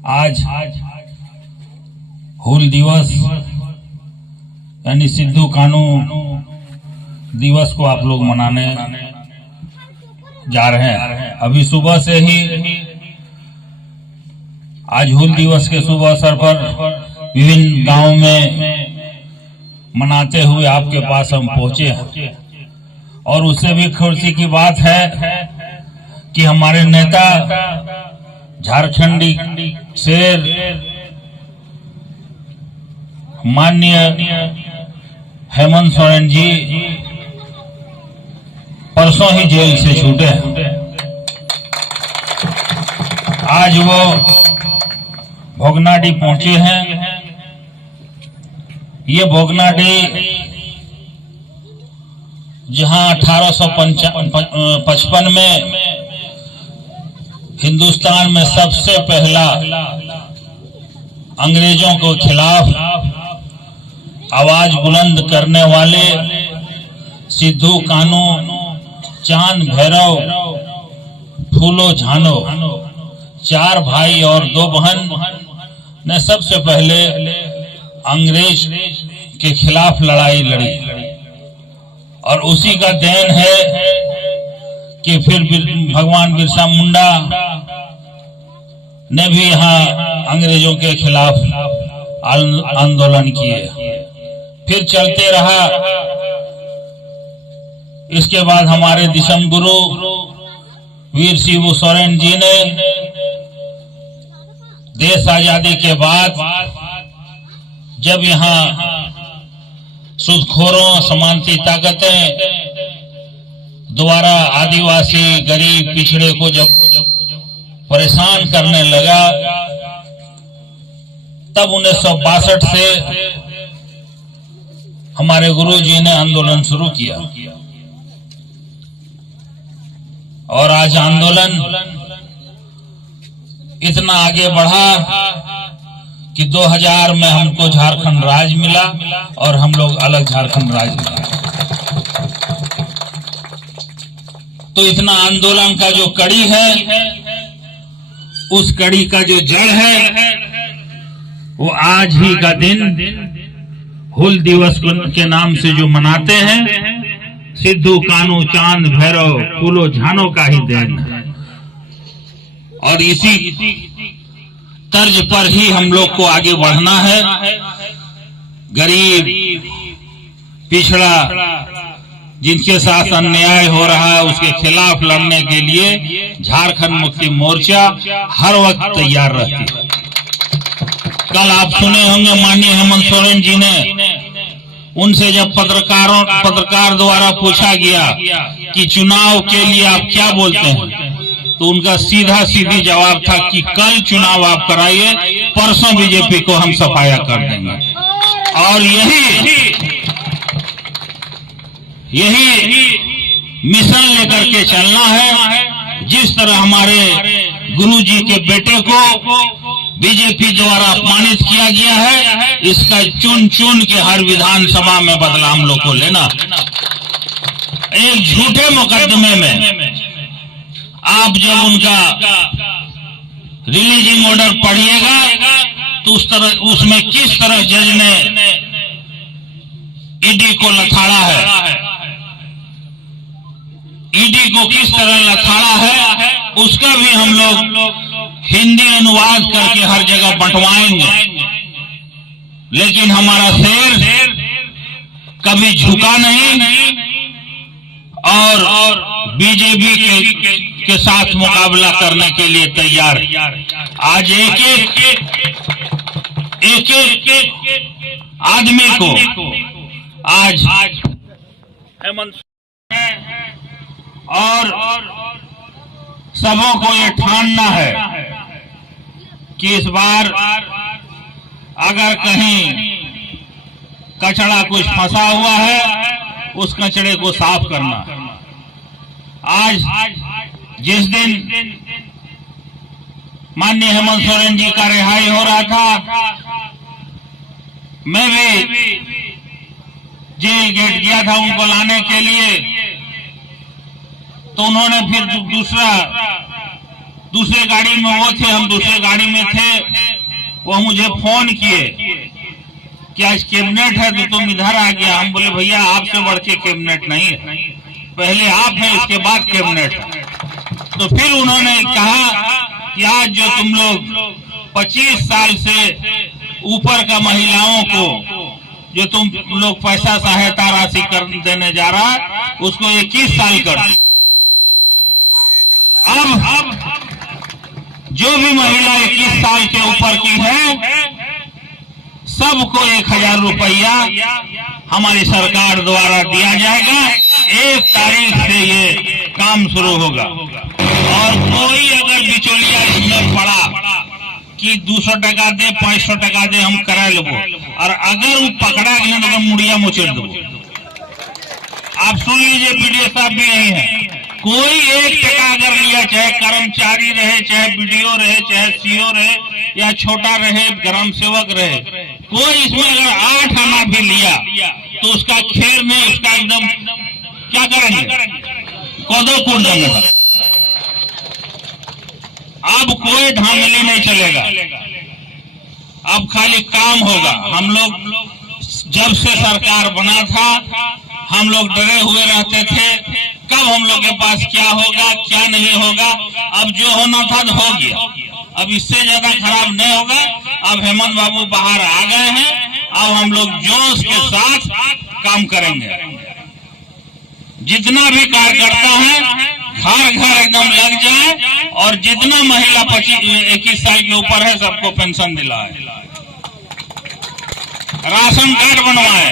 आज हूल दिवस यानी सिद्धू कानू दिवस को आप लोग मनाने जा रहे हैं। अभी सुबह से ही आज हूल दिवस के शुभ अवसर पर विभिन्न गांवों में मनाते हुए आपके पास हम पहुंचे हैं और उससे भी खुशी की बात है कि हमारे नेता झारखंडी शेर माननीय हेमंत सोरेन जी परसों ही जेल से छूटे हैं। आज वो भोगनाडीह पहुंचे हैं। ये भोगनाडीह जहां 1855 में हिंदुस्तान में सबसे पहला अंग्रेजों के खिलाफ आवाज बुलंद करने वाले सिद्धू कानू, चांद भैरव, फूलो झानो, 4 भाई और 2 बहन ने सबसे पहले अंग्रेज के खिलाफ लड़ाई लड़ी और उसी का देन है कि फिर भगवान बिरसा मुंडा ने भी यहाँ अंग्रेजों के खिलाफ आंदोलन किए, फिर चलते रहा। इसके बाद हमारे दिशम गुरु वीर शिबू सोरेन जी ने देश आजादी के बाद जब यहाँ सूदखोरों, समानती ताकतें द्वारा आदिवासी, गरीब, पिछड़े को जब परेशान करने लगा, तब 1962 से हमारे गुरु जी ने आंदोलन शुरू किया और आज आंदोलन इतना आगे बढ़ा कि 2000 में हमको झारखंड राज्य मिला और हम लोग अलग झारखंड राज्य मिला। तो इतना आंदोलन का जो कड़ी है, उस कड़ी का जो जड़ है, वो आज ही का दिन हूल दिवस के नाम से जो मनाते हैं, सिद्धू कानू, चांद भैरव, फूलो झानो का ही देन है। और इसी तर्ज पर ही हम लोग को आगे बढ़ना है। गरीब, पिछड़ा, जिनके साथ अन्याय हो रहा है, उसके खिलाफ लड़ने के लिए झारखंड मुक्ति मोर्चा हर वक्त तैयार रहती है। कल आप सुने होंगे माननीय हेमंत सोरेन जी ने, उनसे जब पत्रकार द्वारा पूछा गया कि चुनाव के लिए आप क्या बोलते हैं, तो उनका सीधी जवाब था कि कल चुनाव आप कराइए, परसों बीजेपी को हम सफाया कर देंगे। और यही मिशन लेकर के चलना है। जिस तरह हमारे गुरुजी के बेटे को बीजेपी द्वारा अपमानित किया गया है, इसका चुन के हर विधानसभा में बदला हम लोग को लेना। एक झूठे मुकदमे में आप जब उनका रिलीजिंग ऑर्डर पढ़िएगा तो उसमें किस तरह जज ने ईडी को लथाड़ा है, ईडी को किस तरह लथाड़ा है, उसका भी हम लोग हिंदी अनुवाद करके हर जगह बंटवाएंगे। लेकिन हमारा शेर कभी झुका नहीं और बीजेपी के साथ मुकाबला करने के लिए तैयार। आज एक आदमी को आज हेमंत और सबों को ये ठानना है कि इस बार अगर कहीं कचड़ा कुछ फंसा हुआ है, उस कचड़े को साफ करना। आज जिस दिन माननीय हेमंत सोरेन जी का रिहाई हो रहा था, मैं भी जेल गेट गया था उनको लाने के लिए। तो उन्होंने फिर दूसरा दूसरे गाड़ी में वो थे, हम दूसरे गाड़ी में थे। वो मुझे फोन किए कि आज कैबिनेट है तो तुम इधर आ गया। हम बोले भैया आपसे बढ़ के कैबिनेट नहीं है, पहले आप हैं उसके बाद कैबिनेट है। तो फिर उन्होंने कहा कि आज जो तुम लोग 25 साल से ऊपर का महिलाओं को जो तुम लोग पैसा सहायता राशि देने जा रहा है उसको 21 साल कर दो। अब जो भी महिला 21 साल के ऊपर की है सबको 1000 रुपया हमारी सरकार द्वारा दिया जाएगा। 1 तारीख से ये काम शुरू होगा। और कोई अगर बिचौलिया इसमें पड़ा कि 200 टका दे 500 टका दे हम करा लेबो, और अगर वो पकड़ा गया तो मुड़िया मुचड़ देबो। आप सुन लीजिए, पीडीओ साहब भी यही है। कोई 1 टका अगर लिया, चाहे कर्मचारी रहे, चाहे बीडीओ रहे, चाहे सीओ रहे, या छोटा रहे, ग्राम सेवक रहे, कोई इसमें अगर 8 आना भी लिया तो उसका खेर में उसका एकदम क्या करेंगे, कोदो कूट देंगे। अब कोई धांधली नहीं चलेगा, अब खाली काम होगा। हम लोग जब से सरकार बना था हम लोग डरे हुए रहते थे कब हम लोग के पास क्या होगा क्या नहीं होगा। अब जो होना था तो हो गया, अब इससे ज्यादा खराब नहीं होगा। अब हेमंत बाबू बाहर आ गए हैं, अब हम लोग जोश के साथ काम करेंगे। जितना भी कार्यकर्ता है घर घर एकदम लग जाए, और जितना महिला 21 साल के ऊपर है सबको पेंशन दिलाए, राशन कार्ड बनवाए,